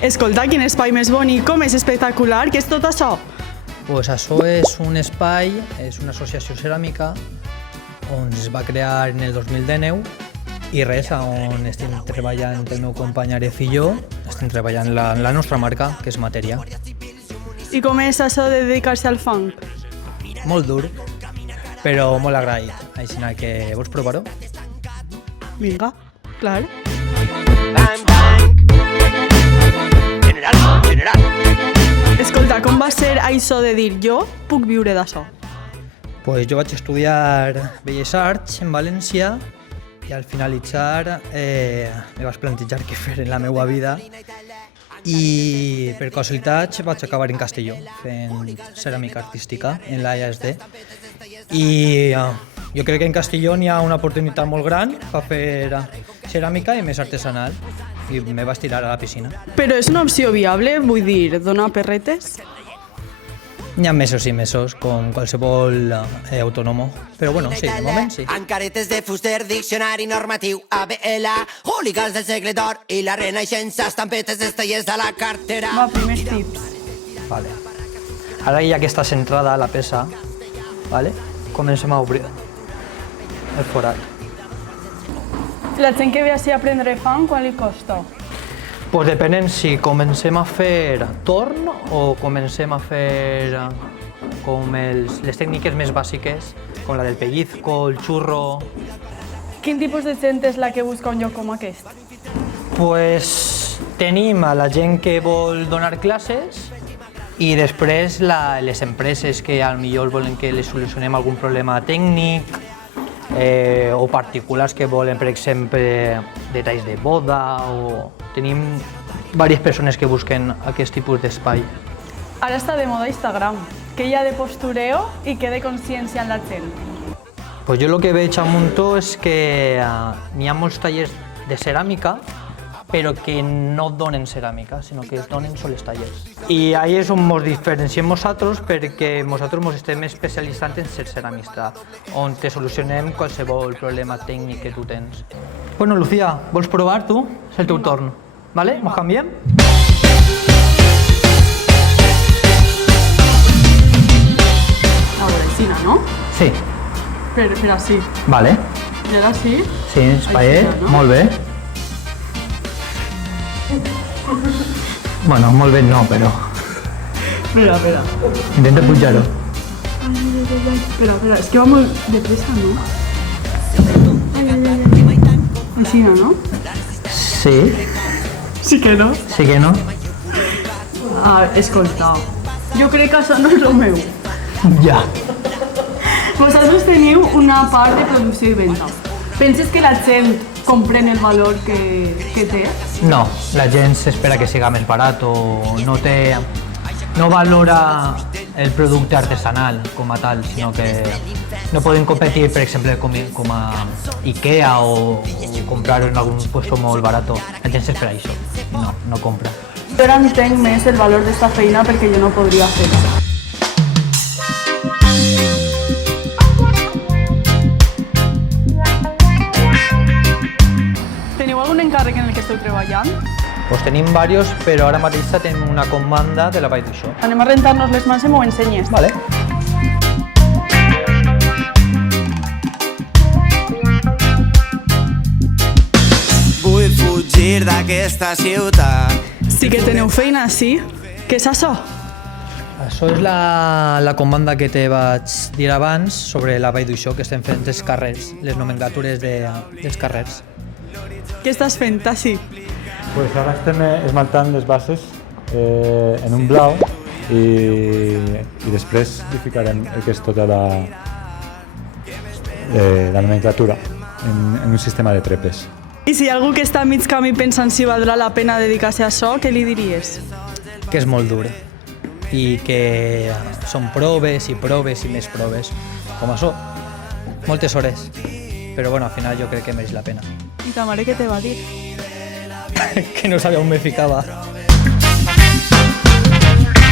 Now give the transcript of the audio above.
Escolta, quin espai més bonic, com és espectacular, què és tot això? Pues això és un espai, és una associació ceràmica on es va crear en el 2019 i res, on estem treballant el meu company Aref i jo, estem treballant la nostra marca, que és Matèria. I com és això de dedicar-se al fang? Molt dur, però molt agraït. Així que vols provar-ho? Vinga, clar. Escolta, com va ser això de dir jo puc viure d'això? Pues jo vaig estudiar Belles Arts en València i al finalitzar me vaig plantejar què fer en la meva vida i per casualitat vaig acabar en Castelló fent ceràmica artística en la ESD i jo crec que en Castelló hi ha una oportunitat molt gran per fer ceràmica i més artesanal i me vaig tirar a la piscina. Però és una opció viable? Vull dir, donar perretes? Hi ha mesos i mesos, com qualsevol autònomo, però bueno, sí, de moment sí. Encaretes de fuster, diccionari normatiu, ABL, hooligans del segle d'or i la renaixença, estampetes d'estellers a la cartera. Va, primers tips. Vale. Ara ja que està centrada la peça, vale? Comencem a obrir el forat. La gent que ve així a aprendre fang, quan li costa? Pues depenent si comencem a fer torn o comencem a fer com les tècniques més bàsiques, com la del pellizco, el xurro. Quin tipus de gent és la que busca un lloc com aquest? Pues tenim a la gent que vol donar classes i després les empreses que potser volen que les solucionem algun problema tècnic o particulars que volen, per exemple, detalls de boda o... Tenim diverses persones que busquen aquest tipus d'espai. Ara està de moda Instagram. Què hi ha de postureo i què de consciència en la gent? Pues jo el que veig a Muntó és que n'hi ha molts tallers de ceràmica, però que no donen ceràmica, sinó que es donen sols tallers. I ahí és on ens diferenciem nosaltres, perquè nosaltres ens estem especialitzant en ser ceramista, on te solucionem qualsevol problema tècnic que tu tens. Bueno, Lucía, vols provar tu? És el teu torn. Vale? Ens canviem? A veure, així, no? Sí. Per així. Vale. I ara sí? Sí, espaiet, no? molt bé. Bueno, molt bé no, però... Espera. Intenta pujar-ho. Espera, és que va molt de pressa, no? Així, no? Sí, Sí que no. sí que no. Ah, escolta, jo crec que això no és el meu. Ja. Vosaltres teniu una part de producció i venda. Penses que la gent comprèn el valor que té? No, la gent s'espera que siga més barat o no valora el producte artesanal com a tal, sinó que no poden competir, per exemple, com a Ikea o comprar en algun puesto molt barat. La gent s'espera això, no compra. Jo ara entenc més el valor d'esta feina perquè jo no podria fer-la. Teniu algun encàrrec en el que esteu treballant? Pues tenim diversos, però ara mateix tenim una comanda de la Vall d'Uixó. Anem a rentar-nos les mans i m'ho ensenyes. Vale. Vull fugir d'aquesta ciutat. Sí que teniu feina, sí? Què és això? Això és la comanda que te vaig dir abans sobre la Vall d'Uixó, que estem fent els carrers, les nomenclatures dels carrers. Què estàs fent, Tassi? Pues ara estem esmaltant les bases en un blau i després hi ficarem el que és tota la nomenclatura en un sistema de trepes. I si hi ha algú que està a mig camí pensant si valdrà la pena dedicar-se a això, què li diries? Que és molt dur i que són proves i proves i més proves, com això, moltes hores, però bueno, al final jo crec que mereix la pena. I ta mare què te va dir? Que no sabia on me ficava.